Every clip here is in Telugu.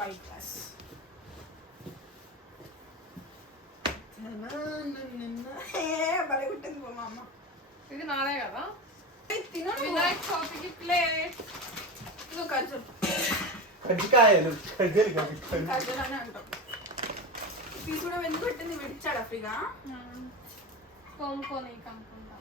White dress. భలే ఉంటుంది మా అమ్మ. ఇది నాదే కదా. తిను వినాయక చవితికి ప్లేట్. ఇది ఖర్జూర్. కజ్జికాయలు ఖర్జూర్ అని అంటాం. పీస్ కూడా ఎందుకు పెట్టింది, విడిచాడా ఫ్రీగా? కొనుక్కొని కనుక్కుంటా.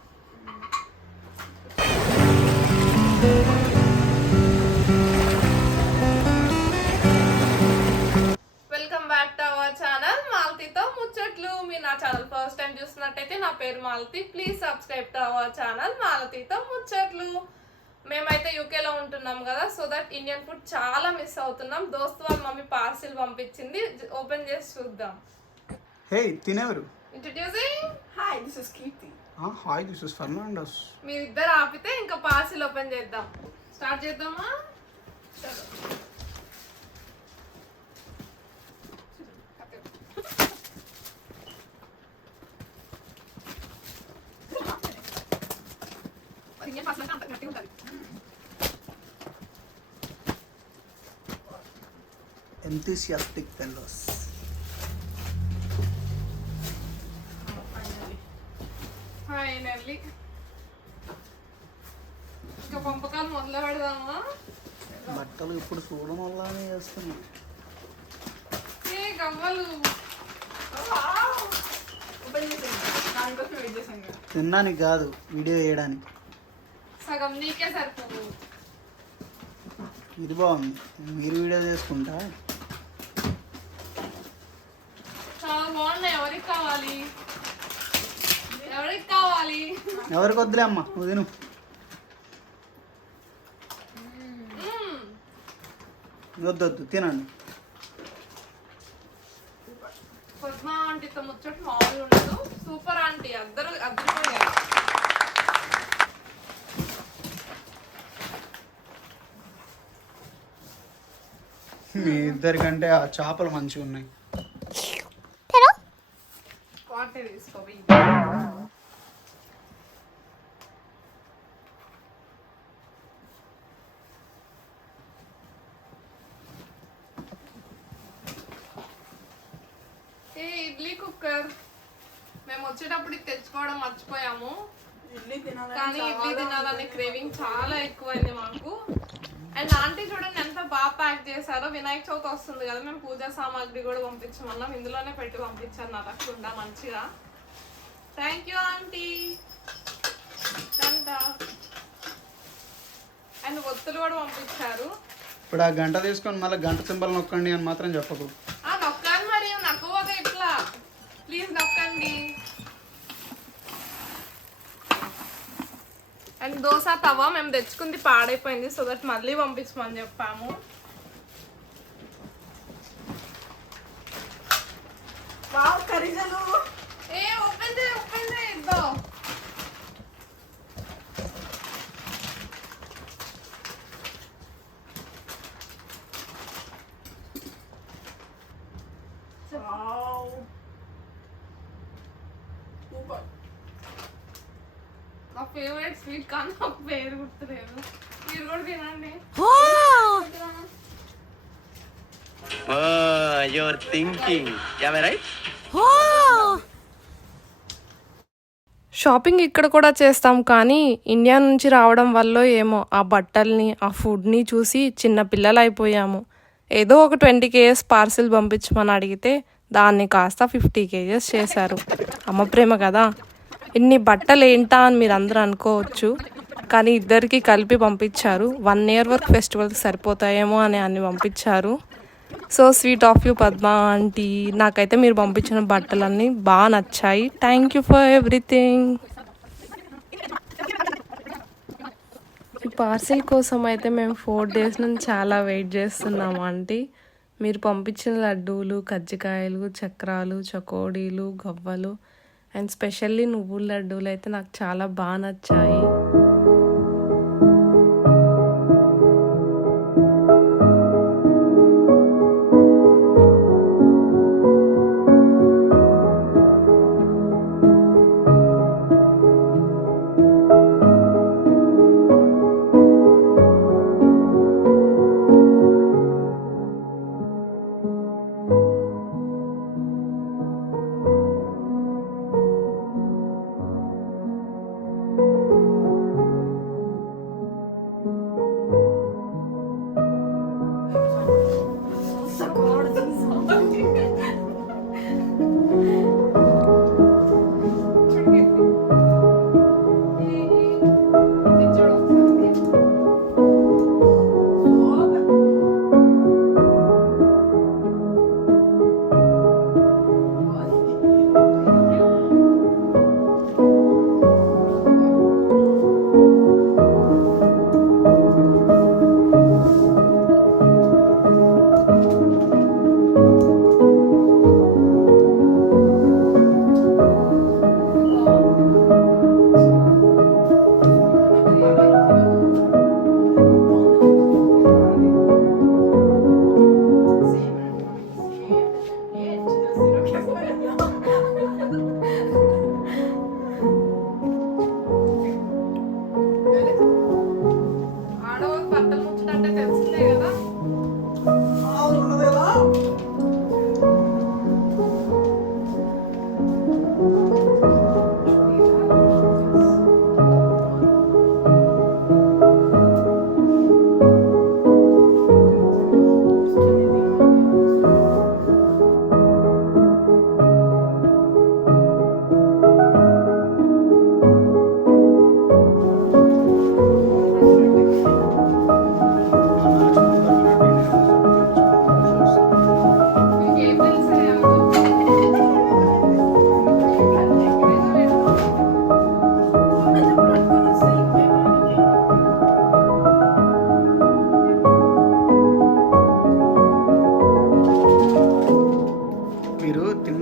Welcome back to our channel మాలతితో ముచ్చట్లు. మీరు నా ఛానల్ ఫస్ట్ టైం చూస్తున్నట్టయితే నా పేరు Malathi. Please subscribe to our channel మాలతితో ముచ్చట్లు. మేమైతే యూకేలో ఉంటున్నాం కదా, సో దట్ ఇండియన్ ఫుడ్ చాలా మిస్ అవుతున్నాం. దోస్తు వాళ్ళ మమ్మీ పార్సిల్ పంపించింది, ఓపెన్ చేసి చూద్దాం. హే తినేవారు. Introducing. Hi, this is Keerthi. Hi, this is Fernandes. మీరిద్దరు ఆపితే ఇంకా పార్సిల్ ఓపెన్ చేద్దాం. స్టార్ట్ చేద్దామా? Enthusiastic fellows. ఫైనల్లీ ఇంకా పంపకాలు మొదలు పెడదామా? బట్టలు ఇప్పుడు చూడడం వల్లనే చేస్తున్నాం. ఏ గవ్వలు ఓపెన్ చేసాను, దానికోసం వెయిట్ చేసాను కదా. తినడానికి కాదు, వీడియో వేయడానికి. సగం నీకే సరిపోదు. ఇది బాగుంది, మీరు వీడియో చేసుకుంటా. చాలా బాగున్నాయి. ఎవరికి కావాలి? ఎవరికి కావాలి? ఎవరికి వద్దులే అమ్మ, నువ్వు తిను. వద్దు తినండి. పద్మ ఆంటీతో ముచ్చట మామూలు ఉండదు. Super aunty, అద్దరిపోయారు. మీ ఇద్దరికంటే ఆ చేపలు మంచిగా ఉన్నాయి. వాటే తీసుకోవి. ఏ ఇడ్లీ కుక్కర్ మేము వచ్చేటప్పుడు ఇది తెచ్చుకోవడం మర్చిపోయాము, కానీ ఇడ్లీ తినాలనే క్రేవింగ్ చాలా ఎక్కువైంది మాకు. అండ్ ఆంటీ చూడండి ఎంత బాగా ప్యాక్ చేశారో. వినాయక చవితి వస్తుంది కదా, మేము పూజా సామాగ్రి కూడా పంపించమన్నాం, ఇందులోనే పెట్టి పంపించారు నరకుండా మంచిగా. Thank you aunty. అండ్ ఒత్తులు కూడా పంపించారు. ఇప్పుడు ఆ గంట తీసుకొని మళ్ళీ గంట సింబల్ నొక్కండి అని మాత్రం చెప్పకు. నొక్కాలి మరి, నక్కువగా ఇట్లా ప్లీజ్ నొక్కండి. అండ్ దోశ తవా మేము తెచ్చుకుంది పాడైపోయింది, సో దట్ మళ్ళీ పంపించమని చెప్పాము. వావ్, కరిజలు. ఏ ఓపెన్ చేయి ఇద్దో. Wow, super. నా ఫేవరెట్ స్వీట్ కానీ నాకు పేరు గుర్తులేదు. మీరు కూడా తినండి. You're thinking. Am I right? Shopping ఇక్కడ కూడా చేస్తాం, కానీ ఇండియా నుంచి రావడం వల్ల ఏమో ఆ బట్టల్ని ఆ ఫుడ్ని చూసి చిన్న పిల్లలు అయిపోయాము. ఏదో ఒక 20 kgs పార్సిల్ పంపించమని అడిగితే దాన్ని కాస్త 50 kgs చేశారు. అమ్మ ప్రేమ కదా. ఇన్ని బట్టలు ఏంటా అని మీరు అందరూ అనుకోవచ్చు, కానీ ఇద్దరికి కలిపి పంపించారు. 1 year వరకు ఫెస్టివల్కి సరిపోతాయేమో అని అన్ని పంపించారు. So sweet of you Padma aunty. నాకైతే మీరు పంపించిన బట్టలన్నీ బాగా నచ్చాయి. Thank you for everything. ఈ పార్సిల్ కోసం అయితే మేము 4 days నుంచి చాలా వెయిట్ చేస్తున్నాము ఆంటీ. మీరు పంపించిన లడ్డూలు, కజ్జికాయలు, చక్రాలు, చకోడీలు, గవ్వలు అండ్ స్పెషల్లీ నువ్వుల లడ్డూలు అయితే నాకు చాలా బాగా నచ్చాయి.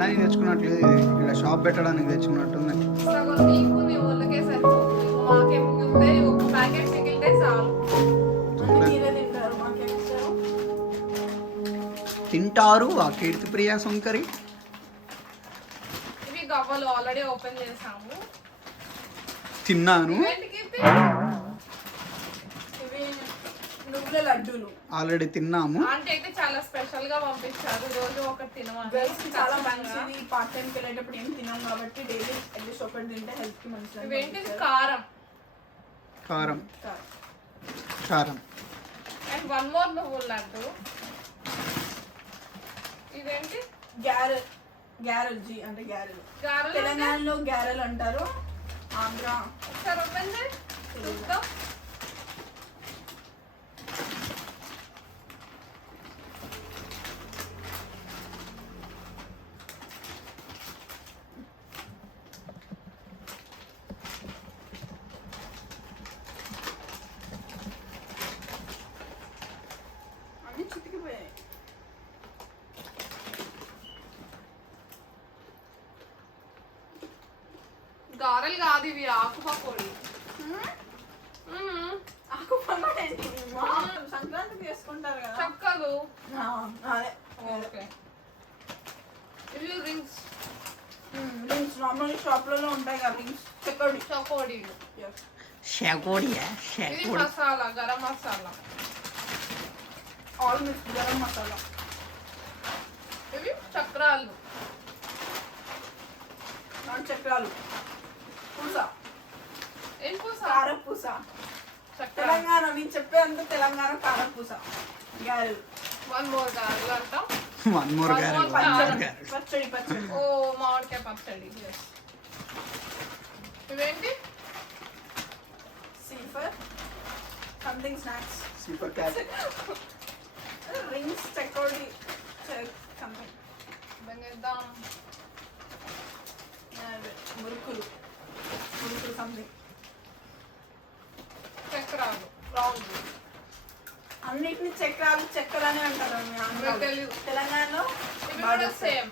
తినడానికి తెచ్చుకున్నట్లేదు ఇది, ఇక్కడ షాప్ పెట్టడానికి తెచ్చుకున్నట్టుంది. సగం నీకు నీ వాళ్ళకే సరిపోతుంది. మాకేం మిగిలితే ఒక ప్యాకెట్ మిగిలితే చాలు. మీరే తింటారు, మాకేం ఇస్తారు? తింటారు ఆ కీర్తి ప్రియా సొంకరి. ఇవి గవ్వలు ఆల్రెడీ ఓపెన్ చేసాము. తిన్నాను, ఏంటి కీర్తి? ఇవి నువ్వుల లడ్డూలు. ఆల్రెడీ తిన్నాము. ఆంటీ అయితే చాలా స్పెషల్ గా పంపించారు, రోజు ఒకటి తినమని. గర్ల్స్ కి చాలా మంచిది. పార్ట్ టైం కి వెళ్ళేటప్పుడు ఏం తినాం కాబట్టి డైలీ అట్లీస్ట్ ఒకటి తింటే హెల్త్ కి మంచిది. ఇవేంటిది? కారం. కారం కారం. అండ్ వన్ మోర్ నువ్వుల లడ్డు. ఇదేంటి? గ్యారెల్. గ్యారెల్ జీ అంటే గ్యారెల్. గారెలు. తెలంగాణలో గ్యారెల్ అంటారు, ఆంధ్ర. ఒకసారి ఓపెన్ చేయి చూద్దాం. అన్ని చితికిపోయాయి. గారెలు కాదు ఇవి, ఆకు పకోడీ. ఆకు పకోడీ ఏంటి? సంక్రాంతికి చేసుకుంటారు కదా. చక్కలు. అదే ఓకే. ఇవి రింగ్స్. రింగ్స్ నార్మల్ షాప్లలో ఉంటాయి కదా రింగ్స్. చెక్కడి చకోడీలు. షకోడియా ఇది మసాలా, గరం మసాలా. All mix garam masala. ఇవి చక్రాలు. చక్రాలు. పూస. ఏం పూస? కారపూస. చక్రాలు. తెలంగాణ నేను చెప్పేంత తెలంగాణ కారపూస. గ్యారెల్. వన్ మోర్ గారెలు అంటాం. వన్ మోర్ గారెల్. పచ్చడి పచ్చడి. ఓ మామిడికాయ పచ్చడి. ఇవేంటి? సీఫర్ సంథింగ్ స్నాక్స్. సూపర్ క్యాట్. రింగ్స్ చెకోడి సంథింగ్. బెంగేద్దాం. మురుకులు. మురుకులు సంథింగ్. చక్రాలు రౌండ్. అన్నిటిని చక్రాలు చక్రాలనే అంటారు తెలంగాణలో. ఇవి కూడా సేమ్.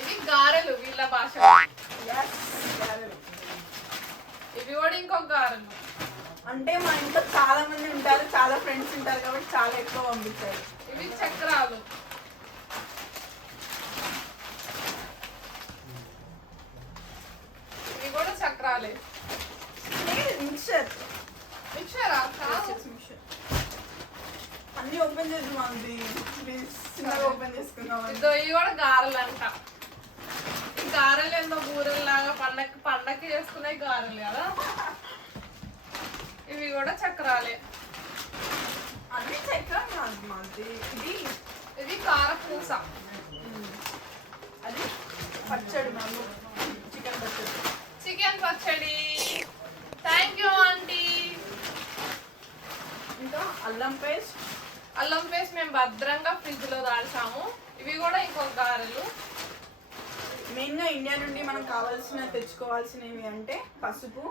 ఇవి గారెలు వీళ్ళ భాష. ఇవి కూడా ఇంకొక గారెలు. అంటే మా ఇంట్లో చాలా మంది ఉంటారు, చాలా ఫ్రెండ్స్ ఉంటారు కాబట్టి చాలా ఎక్కువ పంపించారు. ఇవి చక్రాలు. ఇవి కూడా చక్రాలే. మిక్చర్. మిక్చరా? కాదు. అన్ని ఓపెన్ చేసి మాది చిన్నగా ఓపెన్ చేసుకున్నాం. ఇదో ఇవి కూడా గారెలు అంట. ఈ గారెలు ఏందో బూరెలు లాగా పండక్కి చేసుకునే గారెలు కదా. ఇవి కూడా చక్రాలే. అన్ని చక్రం కాదు మాది. ఇది కారపూస. అది పచ్చడి. మాకు చికెన్ పచ్చడి. చికెన్ పచ్చడి. Thank you aunty. ఇంకా అల్లం పేస్ట్. అల్లం పేస్ట్ మేము భద్రంగా ఫ్రిడ్జ్ లో దాల్చాము. ఇవి కూడా ఇంకొక గారెలు. మెయిన్గా ఇండియా నుండి మనం కావాల్సిన తెచ్చుకోవాల్సినవి అంటే పసుపు,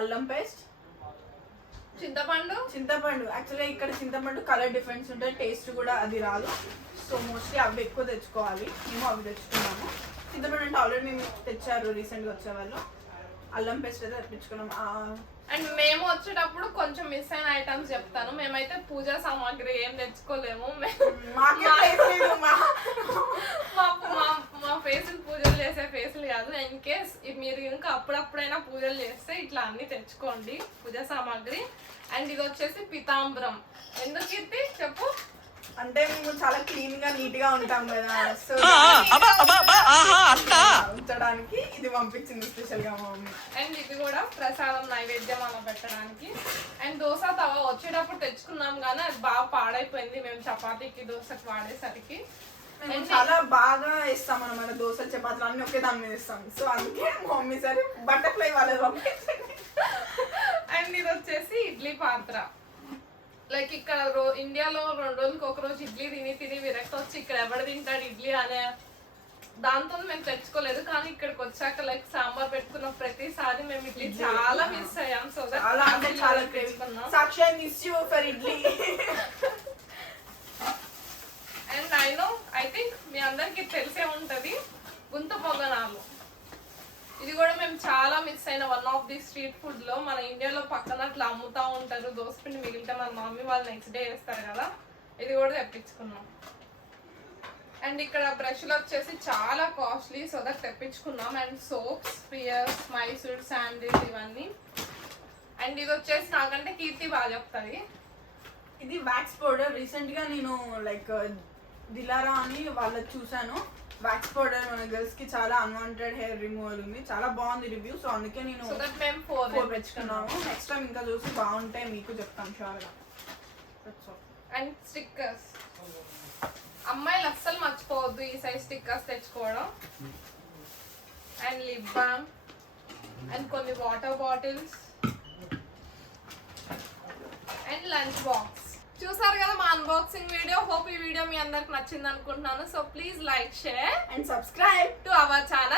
అల్లం పేస్ట్, చింతపండు. చింతపండు. యాక్చువల్గా ఇక్కడ చింతపండు కలర్ డిఫరెన్స్ ఉంటుంది, టేస్ట్ కూడా అది రాదు. సో మోస్ట్లీ అవి ఎక్కువ తెచ్చుకోవాలి. మేము అవి తెచ్చుకున్నాము. చింతపండు అంటే ఆల్రెడీ మేము తెచ్చారు రీసెంట్గా వచ్చేవాళ్ళు. అల్లం పేస్ట్ అయితే తెప్పించుకున్నాం. అండ్ మేము వచ్చేటప్పుడు కొంచెం మిస్ అయిన ఐటమ్స్ చెప్తాను. మేమైతే పూజా సామాగ్రి ఏం తెచ్చుకోలేము. మా ఫేసులు పూజలు చేసే ఫేసులు కాదు. ఇన్ కేస్ మీరు ఇంకా అప్పుడప్పుడైనా పూజలు చేస్తే ఇట్లా అన్ని తెచ్చుకోండి పూజా సామాగ్రి. అండ్ ఇది వచ్చేసి పితాంబరం. ఎందుకు కీర్తి చెప్పు? అంటే మేము చాలా క్లీన్ గా నీట్ గా ఉంటాం కదా, సో ఉంచడానికి ఇది పంపించింది స్పెషల్ గా మా మమ్మీ. అండ్ ఇది కూడా ప్రసాదం నైవేద్యం అలా పెట్టడానికి. అండ్ దోశ తవ వచ్చేటప్పుడు తెచ్చుకున్నాం కానీ అది బాగా పాడైపోయింది మేము చపాతీకి దోశకి వాడేసరికి. మేము చాలా బాగా ఇస్తాం అన్నమాట. దోశలు చపాతీలు అన్ని ఒకే దాని మీద ఇస్తాం. సో అందుకే మా మమ్మీ సరే బటర్ఫ్లై వాళ్ళది పంపించింది. అండ్ ఇది వచ్చేసి ఇడ్లీ పాత్ర. లైక్ ఇక్కడ ఇండియాలో 2 రోజులకి ఒక రోజు ఇడ్లీ తిని విరక్తి వచ్చి ఇక్కడ ఎవడు తింటాడు ఇడ్లీ అనే దాంతో మేము తెచ్చుకోలేదు. కానీ ఇక్కడికి వచ్చాక లైక్ సాంబార్ పెట్టుకున్న ప్రతిసారి మేము ఇడ్లీ చాలా మిస్ అయ్యాం. సో చాలా అంటే చాలా తెచ్చుకున్నాం. Sakshi miss you for idli. And I అయిన one of the street food లో మన ఇండియాలో పక్కన అట్లా అమ్ముతా ఉంటారు దోసపిండి మిగిలితే మన మమ్మీ వాళ్ళు నెక్స్ట్ డే వేస్తారు కదా, ఇది కూడా తెప్పించుకున్నాం. అండ్ ఇక్కడ బ్రష్లు వచ్చేసి చాలా కాస్ట్లీ, సో దట్ తెప్పించుకున్నాం. And soaps, Pears, Mysore sandal ఇవన్నీ. అండ్ ఇది వచ్చేసి నాకంటే కీర్తి బాగా చెప్తుంది. ఇది వ్యాక్స్ పౌడర్. రీసెంట్ గా నేను లైక్ దిలారా అని వాళ్ళకి చూసాను. వ్యాక్స్ పౌడర్ మన గర్ల్స్ కి చాలా అన్వాంటెడ్ హెయిర్ రిమూవల్ ఉంది, చాలా బాగుంది రివ్యూ. సో అందుకే నేను సో దట్ మేము 4 తెచ్చుకున్నాము. నెక్స్ట్ టైం ఇంకా చూసి బాగుంటాయి మీకు చెప్తాను షూర్ గా. అండ్ స్టిక్కర్స్, అమ్మాయిలు అస్సలు మర్చిపోవద్దు ఈ సైజ్ స్టిక్కర్స్ తెచ్చుకోవడం. అండ్ లిప్ బామ్ అండ్ కొన్ని water bottles and lunch box. చూసారు కదా మా అన్బాక్సింగ్ వీడియో. హోప్ ఈ వీడియో మీ అందరికి నచ్చింది అనుకుంటున్నాను. So please like, share and subscribe to our channel.